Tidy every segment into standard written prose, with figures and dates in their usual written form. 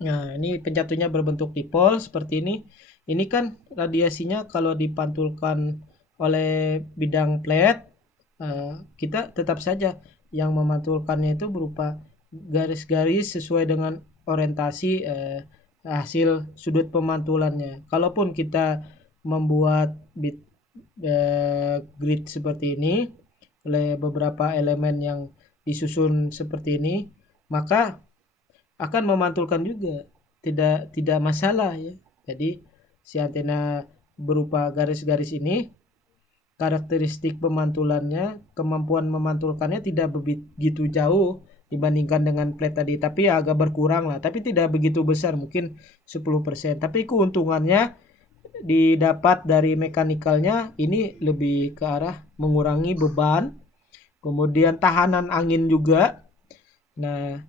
Nah, ini penjatuhnya berbentuk dipol seperti ini. Ini kan radiasinya kalau dipantulkan oleh bidang plate, kita tetap saja yang memantulkannya itu berupa garis-garis sesuai dengan orientasi hasil sudut pemantulannya. Kalaupun kita membuat grid seperti ini oleh beberapa elemen yang disusun seperti ini, maka akan memantulkan juga, tidak masalah ya. Jadi si antena berupa garis-garis ini, karakteristik pemantulannya, kemampuan memantulkannya tidak begitu jauh dibandingkan dengan plate tadi, tapi agak berkurang lah, tapi tidak begitu besar, mungkin 10%. Tapi keuntungannya didapat dari mekanikalnya ini lebih ke arah mengurangi beban, kemudian tahanan angin juga. Nah,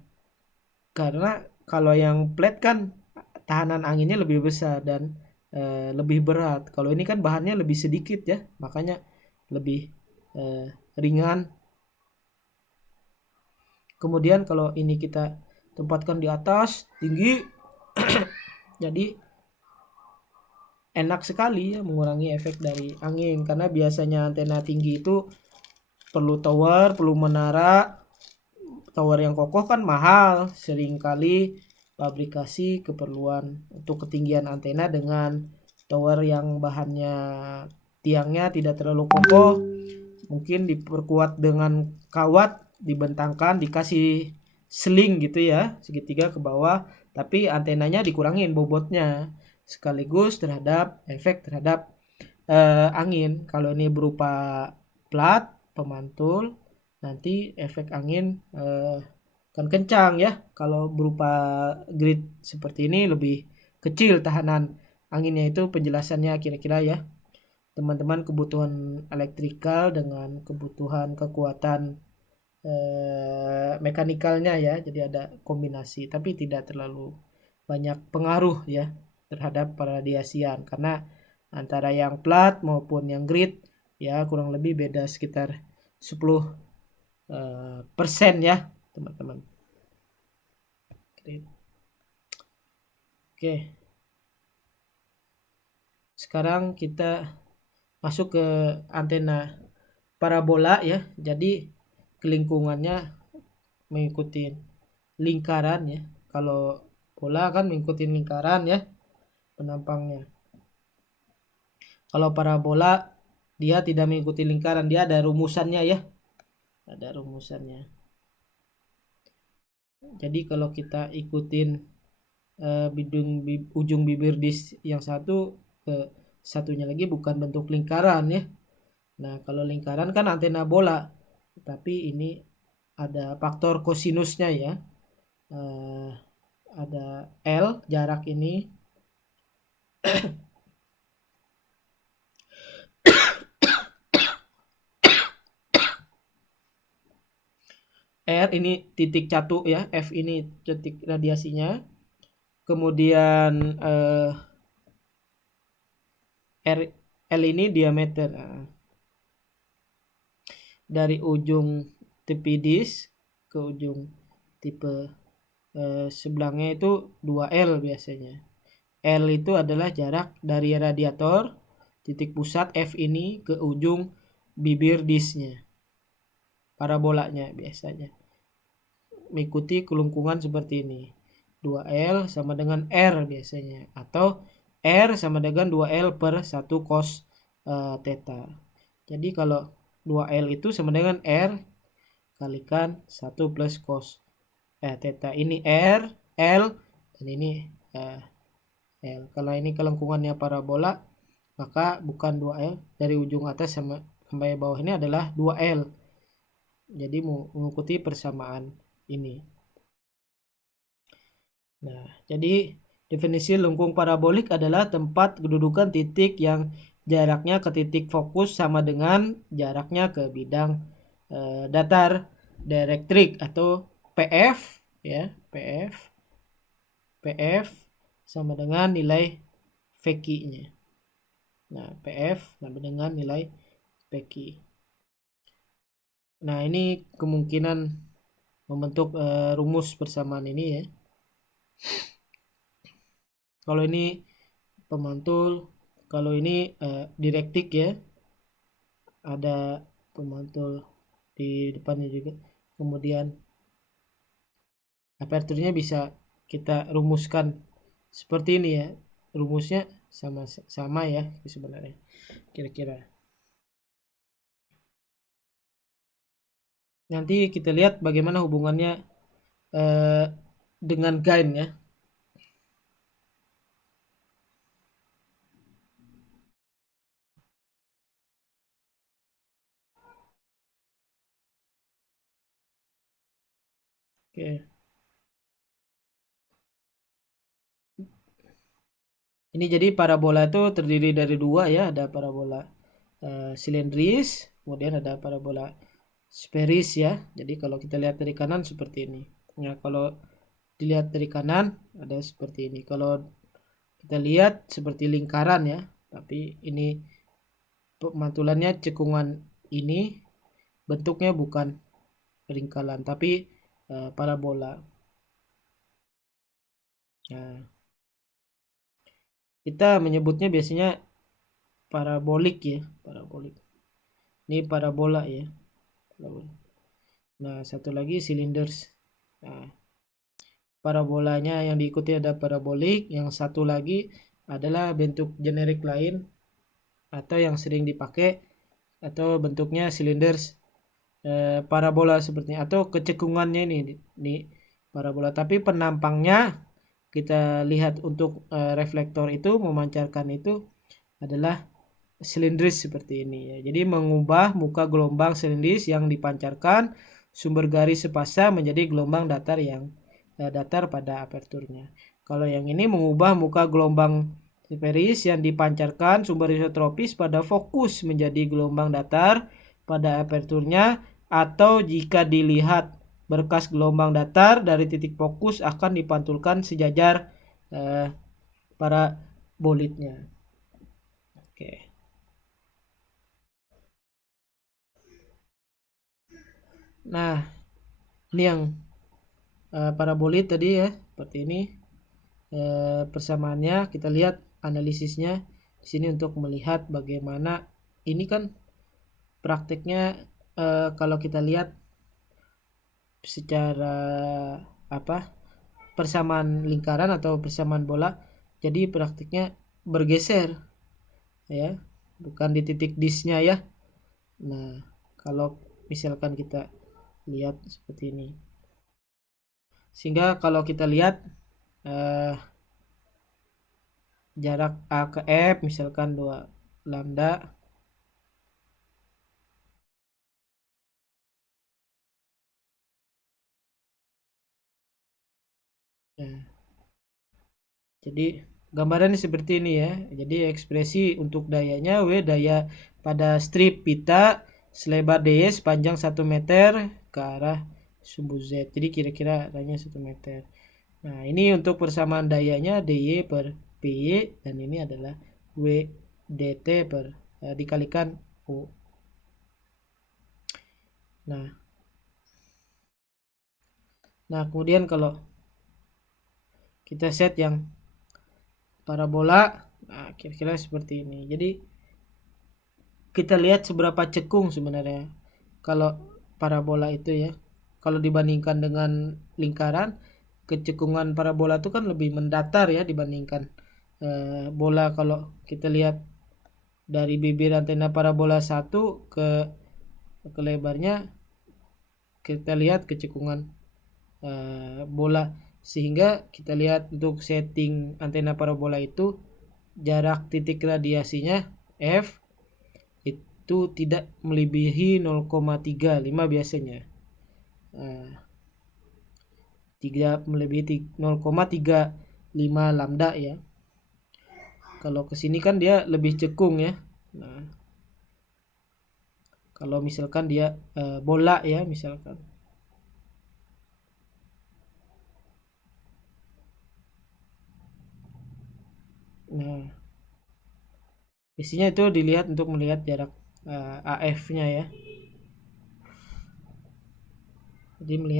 karena kalau yang flat kan tahanan anginnya lebih besar dan lebih berat. Kalau ini kan bahannya lebih sedikit ya, makanya lebih ringan. Kemudian kalau ini kita tempatkan di atas tinggi, jadi enak sekali ya mengurangi efek dari angin, karena biasanya antena tinggi itu perlu tower, perlu menara. Tower yang kokoh kan mahal, seringkali pabrikasi keperluan untuk ketinggian antena dengan tower yang bahannya tiangnya tidak terlalu kokoh, mungkin diperkuat dengan kawat, dibentangkan, dikasih sling gitu ya, segitiga ke bawah, tapi antenanya dikurangin bobotnya, sekaligus terhadap efek terhadap angin. Kalau ini berupa plat pemantul, nanti efek angin kan kencang ya. Kalau berupa grid seperti ini lebih kecil tahanan anginnya. Itu penjelasannya kira-kira ya. Teman-teman, kebutuhan elektrikal dengan kebutuhan kekuatan mekanikalnya ya. Jadi ada kombinasi, tapi tidak terlalu banyak pengaruh ya terhadap peradiasian, karena antara yang plat maupun yang grid ya kurang lebih beda sekitar 10 persen ya teman-teman. Oke, sekarang kita masuk ke antena parabola ya. Jadi kelingkungannya mengikuti lingkaran ya. Kalau bola kan mengikuti lingkaran ya penampangnya. Kalau parabola dia tidak mengikuti lingkaran, dia ada rumusannya ya. Ada rumusannya. Jadi kalau kita ikutin ujung bibir disk yang satu ke satunya lagi bukan bentuk lingkaran ya. Nah, kalau lingkaran kan antena bola, tapi ini ada faktor kosinusnya ya. Ada L jarak ini, R ini titik catu ya, F ini titik radiasinya, kemudian L ini diameter. Nah, dari ujung tepi disk ke ujung tipe sebelahnya itu 2L biasanya. L itu adalah jarak dari radiator titik pusat F ini ke ujung bibir disknya, parabolanya biasanya mengikuti kelengkungan seperti ini. 2L sama dengan R biasanya, atau R sama dengan 2L per 1 cos theta. Jadi kalau 2L itu sama dengan R kalikan 1 plus cos theta. Ini R, L, dan ini L. Kalau ini kelengkungannya parabola, maka bukan 2L, dari ujung atas sampai bawah ini adalah 2L. Jadi mengikuti persamaan ini. Nah, jadi definisi lengkung parabolik adalah tempat kedudukan titik yang jaraknya ke titik fokus sama dengan jaraknya ke bidang datar dieelektrik atau PF ya, PF sama dengan nilai VQ-nya. Nah, PF sama dengan nilai VQ. Nah, ini kemungkinan membentuk rumus persamaan ini ya. Kalau ini pemantul, kalau ini direktik ya, ada pemantul di depannya juga. Kemudian aperturnya bisa kita rumuskan seperti ini ya, rumusnya sama sama ya sebenarnya kira-kira. Nanti kita lihat bagaimana hubungannya eh, dengan gain ya. Oke. Ini jadi parabola itu terdiri dari dua ya, ada parabola silindris, kemudian ada parabola sferis ya. Jadi kalau kita lihat dari kanan seperti ini. Nah, kalau dilihat dari kanan ada seperti ini. Kalau kita lihat seperti lingkaran ya, tapi ini pemantulannya cekungan ini bentuknya bukan lingkaran tapi parabola. Nah, kita menyebutnya biasanya parabolik ya, parabolik. Ini parabola ya. Nah, satu lagi cylinders. Nah, parabolanya yang diikuti ada parabolik, yang satu lagi adalah bentuk generik lain atau yang sering dipakai atau bentuknya cylinders parabola seperti atau kecekungannya ini di parabola, tapi penampangnya kita lihat untuk reflektor itu memancarkan itu adalah silindris seperti ini ya. Jadi mengubah muka gelombang silindris yang dipancarkan sumber garis sepasang menjadi gelombang datar yang datar pada aperturnya. Kalau yang ini mengubah muka gelombang sferis yang dipancarkan sumber isotropis pada fokus menjadi gelombang datar pada aperturnya, atau jika dilihat berkas gelombang datar dari titik fokus akan dipantulkan sejajar para bolitnya. Oke. Nah, ini yang parabolit tadi ya, seperti ini persamaannya. Kita lihat analisisnya di sini untuk melihat bagaimana ini kan prakteknya kalau kita lihat secara apa persamaan lingkaran atau persamaan bola, jadi praktiknya bergeser ya, bukan di titik disnya ya. Nah, kalau misalkan kita lihat seperti ini, sehingga kalau kita lihat jarak A ke F misalkan 2 lambda, nah, jadi gambarannya seperti ini ya. Jadi ekspresi untuk dayanya W, daya pada strip pita selebar dy sepanjang 1 meter ke arah sumbu Z. Jadi kira-kira adanya 1 meter. Nah, ini untuk persamaan dayanya dy per py, dan ini adalah W dt per dikalikan U. Nah, kemudian kalau kita set yang parabola, nah kira-kira seperti ini. Jadi kita lihat seberapa cekung sebenarnya kalau parabola itu ya. Kalau dibandingkan dengan lingkaran, kecekungan parabola itu kan lebih mendatar ya dibandingkan bola. Kalau kita lihat dari bibir antena parabola 1 ke lebarnya, kita lihat kecekungan bola, sehingga kita lihat untuk setting antena parabola itu jarak titik radiasinya F itu tidak melebihi 0,35 biasanya. 0,35 lambda ya. Kalau kesini kan dia lebih cekung ya. Nah, kalau misalkan dia bola ya misalkan. Nah, isinya itu dilihat untuk melihat jarak AF-nya ya. Jadi melihat